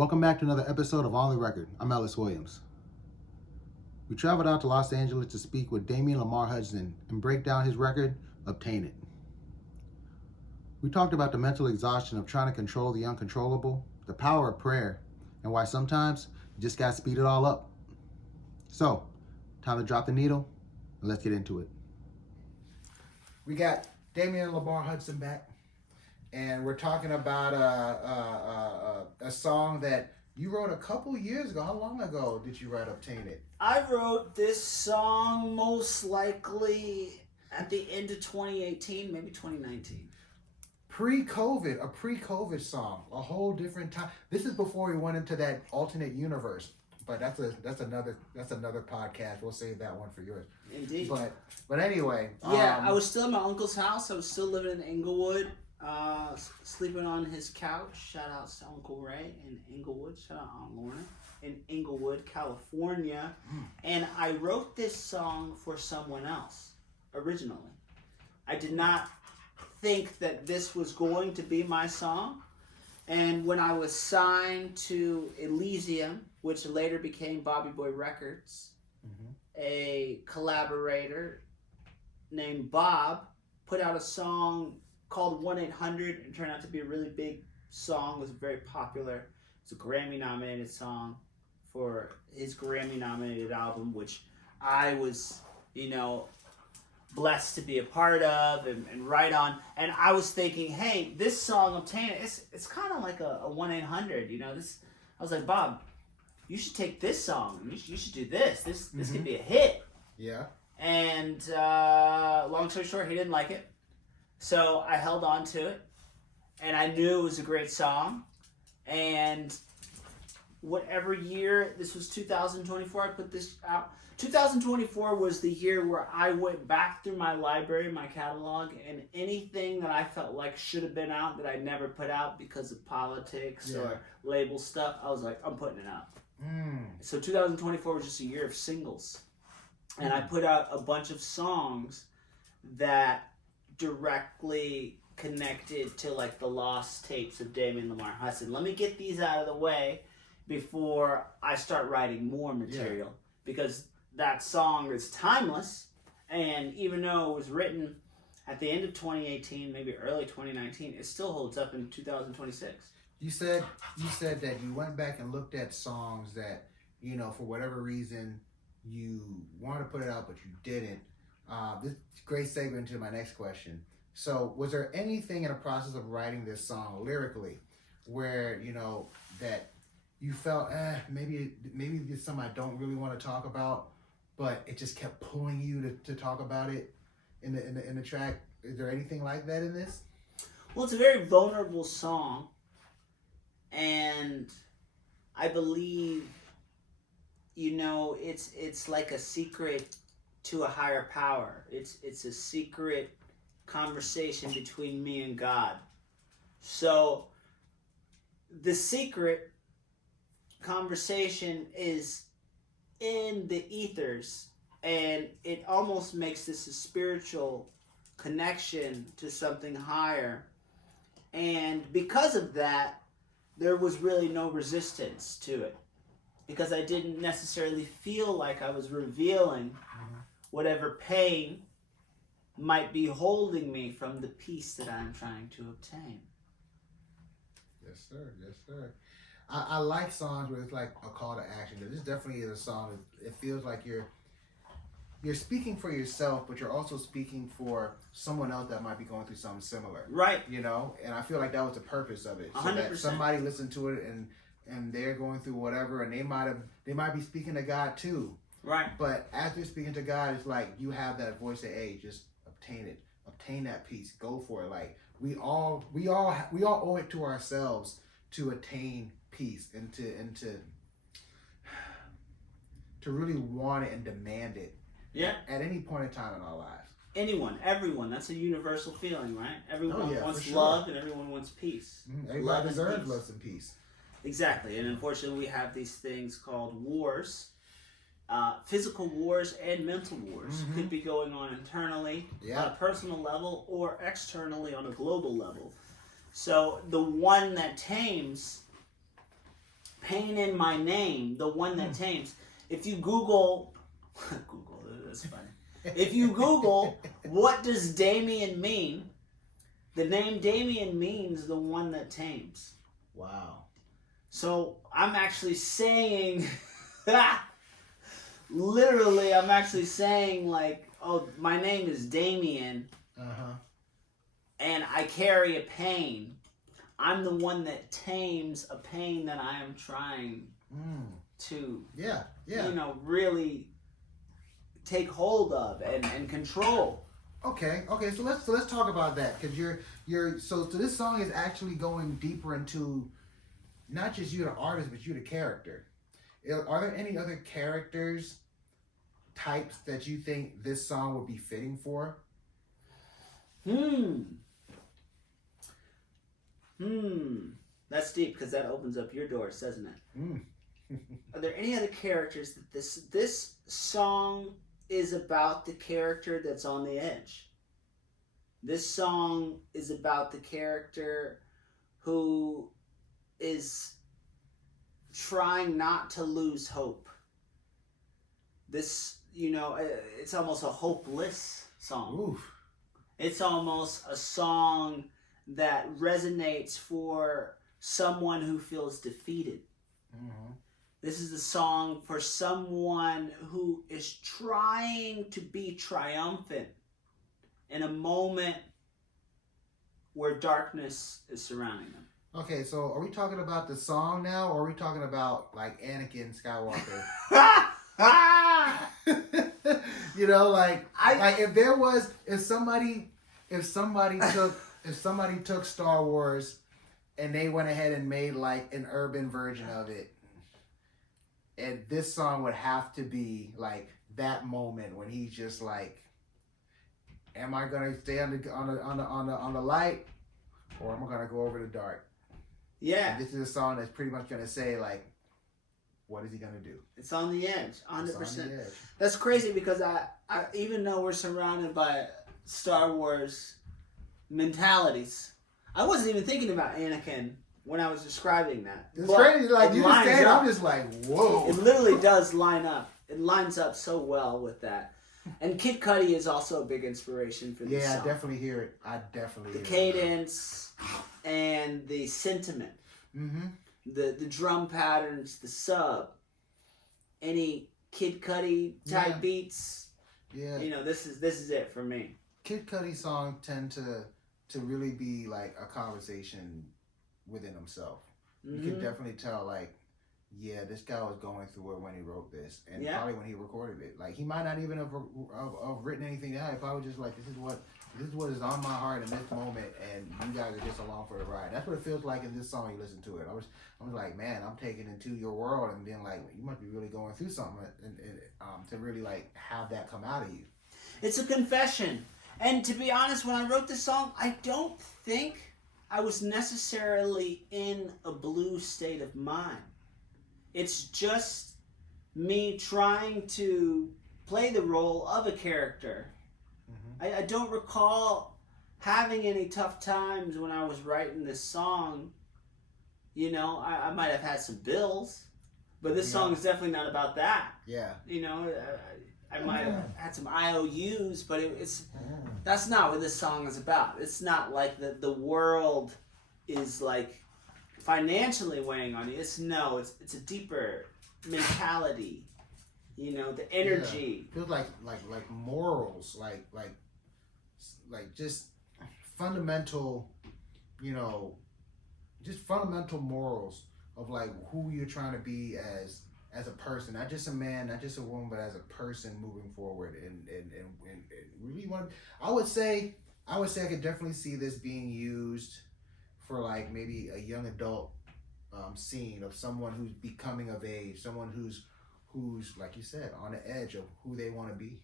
Welcome back to another episode of On the Record. I'm Ellis Williams. We traveled out to Los Angeles to speak with Damian Lemar Hudson and break down his record, Obtain It. We talked about the mental exhaustion of trying to control the uncontrollable, the power of prayer, and why sometimes you just gotta speed it all up. So, time to drop the needle, and let's get into it. We got Damian Lemar Hudson back. And we're talking about a song that you wrote a couple years ago. How long ago did you write Obtain It? I wrote this song most likely at the end of 2018, maybe 2019. Pre-COVID, a pre-COVID song, a whole different time. This is before we went into that alternate universe. But that's another podcast. We'll save that one for yours. Indeed. But anyway. Yeah, I was still at my uncle's house. I was still living in Inglewood. Sleeping on his couch. Shout out to Uncle Ray in Inglewood. Shout out Aunt Lorna in Inglewood, California. And I wrote this song for someone else originally. I did not think that this was going to be my song. And when I was signed to Elysium, which later became Bobby Boy Records, a collaborator named Bob put out a song called 1-800 and turned out to be a really big song. It was very popular. It's a Grammy-nominated song for his Grammy-nominated album, which I was, blessed to be a part of and write on. And I was thinking, hey, this song, Obtain It, it's kind of like a 1-800, I was like, Bob, you should take this song. You should do this. This could be a hit. Yeah. And long story short, he didn't like it. So I held on to it, and I knew it was a great song. And whatever year, this was 2024, I put this out. 2024 was the year where I went back through my library, my catalog, and anything that I felt like should have been out that I never put out because of politics or label stuff, I was like, I'm putting it out. So 2024 was just a year of singles. And I put out a bunch of songs that directly connected to like the lost tapes of Damian Lemar Hudson. Let me get these out of the way before I start writing more material, because that song is timeless, and even though it was written at the end of 2018, maybe early 2019, it still holds up in 2026. You said that you went back and looked at songs that, for whatever reason you wanted to put it out but you didn't. This is a great segue into my next question. So, was there anything in the process of writing this song lyrically where, that you felt, maybe this is something I don't really want to talk about, but it just kept pulling you to talk about it in the track? Is there anything like that in this? Well, it's a very vulnerable song, and I believe, it's like a secret to a higher power. It's a secret conversation between me and God. So the secret conversation is in the ethers, and it almost makes this a spiritual connection to something higher. And because of that, there was really no resistance to it, because I didn't necessarily feel like I was revealing whatever pain might be holding me from the peace that I'm trying to obtain. Yes, sir. Yes, sir. I like songs where it's like a call to action. This definitely is a song that it feels like you're speaking for yourself, but you're also speaking for someone else that might be going through something similar. Right. And I feel like that was the purpose of it. So 100%. that somebody listened to it and they're going through whatever, and they might be speaking to God too. Right. But as you're speaking to God, it's like you have that voice of, hey, just obtain it. Obtain that peace. Go for it. Like we all owe it to ourselves to attain peace and to really want it and demand it. Yeah. At any point in time in our lives. Anyone, everyone. That's a universal feeling, right? Everyone wants sure. love, and everyone wants peace. Everybody deserves love and peace. Exactly. And unfortunately, we have these things called wars. Physical wars and mental wars could be going on internally on a personal level or externally on a global level. So the one that tames pain in my name, the one that tames. If you Google, Google, that's funny. If you Google, what does Damian mean? The name Damian means the one that tames. Wow. So I'm actually saying, literally, I'm actually saying like, oh, my name is Damian, and I carry a pain. I'm the one that tames a pain that I am trying to, really take hold of and control. Okay. So let's talk about that, because so this song is actually going deeper into not just you the artist, but you the character. Are there any other characters types that you think this song would be fitting for? That's deep, because that opens up your doors, doesn't it? Are there any other characters that this song is about? The character that's on the edge. This song is about the character who is trying not to lose hope. This, it's almost a hopeless song. Oof. It's almost a song that resonates for someone who feels defeated. This is a song for someone who is trying to be triumphant in a moment where darkness is surrounding them. Okay, so are we talking about the song now, or are we talking about like Anakin Skywalker? if somebody took Star Wars and they went ahead and made like an urban version of it, and this song would have to be like that moment when he's just like, am I gonna stay on the light, or am I gonna go over the dark? Yeah. And this is a song that's pretty much gonna say like, what is he gonna do? It's on the edge, 100%. It's on the edge. That's crazy, because I even though we're surrounded by Star Wars mentalities, I wasn't even thinking about Anakin when I was describing that. It's crazy, like you just said, I'm just like, whoa. It literally does line up. It lines up so well with that. And Kid Cudi is also a big inspiration for this song. I definitely hear it. The cadence and the sentiment. The drum patterns, the sub. Any Kid Cudi type beats. Yeah. This is it for me. Kid Cudi songs tend to really be like a conversation within himself. You can definitely tell, like, yeah, this guy was going through it when he wrote this, and probably when he recorded it. Like, he might not even have written anything down. He probably just like, this is what is on my heart in this moment, and you guys are just along for the ride. That's what it feels like in this song. You listen to it. I was like, man, I'm taken into your world, and being like, you must be really going through something, and to really like have that come out of you. It's a confession. And to be honest, when I wrote this song, I don't think I was necessarily in a blue state of mind. It's just me trying to play the role of a character. I don't recall having any tough times when I was writing this song. I might have had some bills, but this song is definitely not about that. Yeah. I might have had some IOUs, but that's not what this song is about. It's not like the world is like financially weighing on you. It's a deeper mentality. The energy. Yeah. Feels like morals, like just fundamental, just fundamental morals of like who you're trying to be as a person, not just a man, not just a woman, but as a person moving forward, and really I would say I could definitely see this being used for like maybe a young adult scene of someone who's becoming of age, someone who's like you said, on the edge of who they want to be.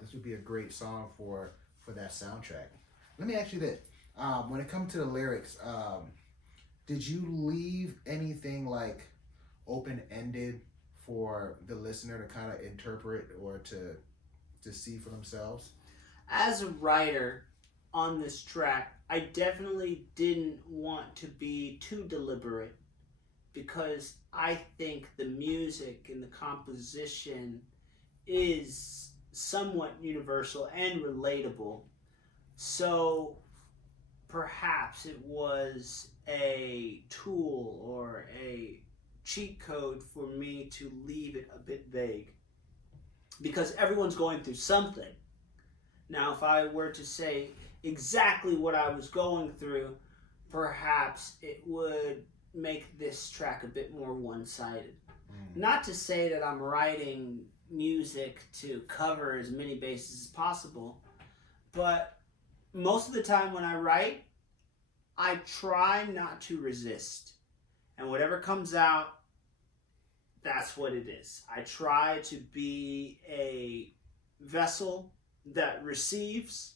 This would be a great song for that soundtrack. Let me ask you this: when it comes to the lyrics, did you leave anything like open-ended for the listener to kind of interpret or to see for themselves? As a writer on this track, I definitely didn't want to be too deliberate because I think the music and the composition is somewhat universal and relatable. So perhaps it was a tool or a cheat code for me to leave it a bit vague. Because everyone's going through something. Now, if I were to say exactly what I was going through, perhaps it would make this track a bit more one-sided. Not to say that I'm writing music to cover as many bases as possible, but most of the time when I write, I try not to resist. And whatever comes out, that's what it is. I try to be a vessel that receives.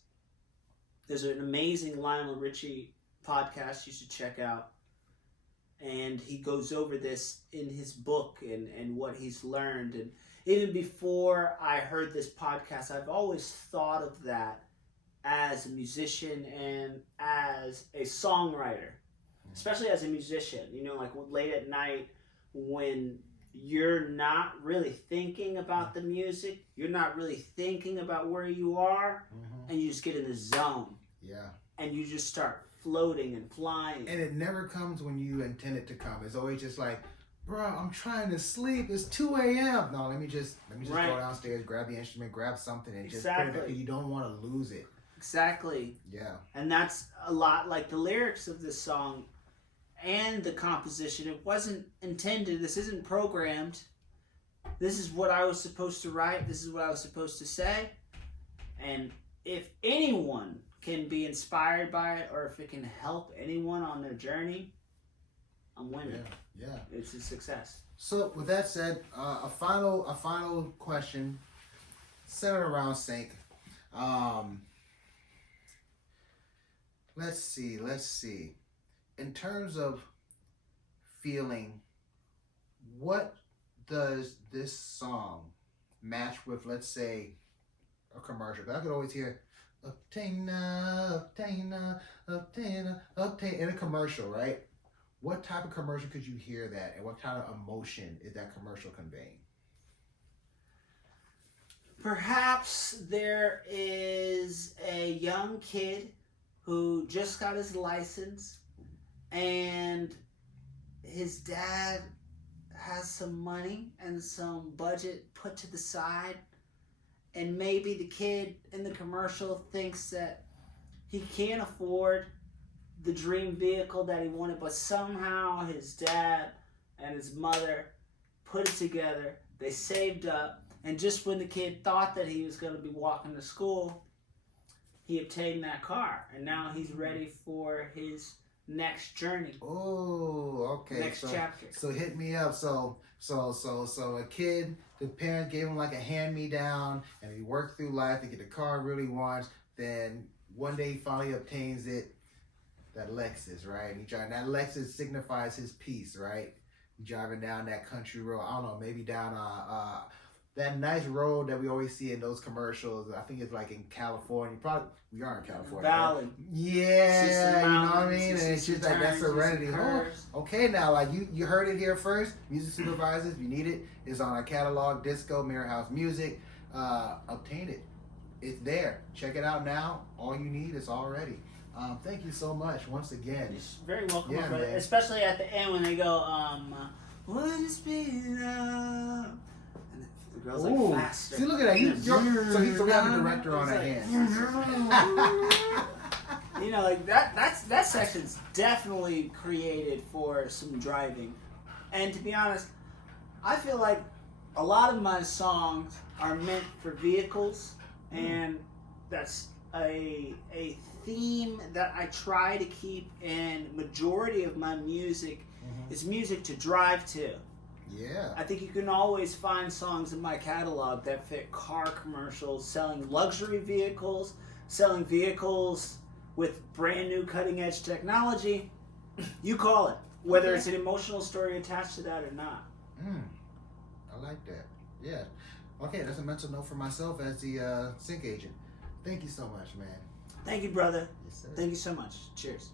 There's an amazing Lionel Richie podcast you should check out. And he goes over this in his book and what he's learned. And even before I heard this podcast, I've always thought of that as a musician and as a songwriter, especially as a musician. You know, like late at night when you're not really thinking about the music, you're not really thinking about where you are, and you just get in the zone. Yeah. And you just start floating and flying. And it never comes when you intend it to come. It's always just like, bro, I'm trying to sleep. It's 2 a.m. No, let me just Right. go downstairs, grab the instrument, grab something, and just Exactly. put it. You don't want to lose it. Exactly. Yeah. And that's a lot like the lyrics of this song and the composition. It wasn't intended. This isn't programmed. This is what I was supposed to write. This is what I was supposed to say. And if anyone can be inspired by it, or if it can help anyone on their journey, I'm winning. Yeah. It's a success. So with that said, a final question centered around sync. Let's see. In terms of feeling, what does this song match with, let's say, a commercial? 'Cause I could always hear obtain in a commercial, right? What type of commercial could you hear that, and what kind of emotion is that commercial conveying? Perhaps there is a young kid who just got his license and his dad has some money and some budget put to the side, and maybe the kid in the commercial thinks that he can't afford the dream vehicle that he wanted, but somehow his dad and his mother put it together. They saved up, and just when the kid thought that he was going to be walking to school, he obtained that car, and now he's ready for his next journey. Oh, okay. Next chapter. So hit me up. So a kid, the parents gave him like a hand-me-down, and he worked through life to get the car he really wants. Then one day he finally obtains it, that Lexus, right? And that Lexus signifies his peace, right? Driving down that country road. I don't know, maybe down that nice road that we always see in those commercials. I think it's like in California. Probably we are in California. Valley. Right? Yeah, you know what I mean? And it's just like that serenity. Oh, okay, now like you heard it here first. Music supervisors, if you need it, it's on our catalog, Disco, Mirror House Music. Obtain it. It's there. Check it out now. All you need is already. Thank you so much once again. You're very welcome, Yeah, brother. man. Especially at the end when they go, would it speed up? And the girl's Ooh. like, faster. See, look at that. So we have a director on our hands. You know, like that section's definitely created for some driving. And to be honest, I feel like a lot of my songs are meant for vehicles, and that's a theme that I try to keep in majority of my music is music to drive to. Yeah. I think you can always find songs in my catalog that fit car commercials, selling luxury vehicles, selling vehicles with brand new cutting edge technology. You call it, whether Okay. it's an emotional story attached to that or not. I like that. Yeah. Okay, that's a mental note for myself as the sync agent. Thank you so much, man. Thank you, brother. Yes, sir. Thank you so much. Cheers.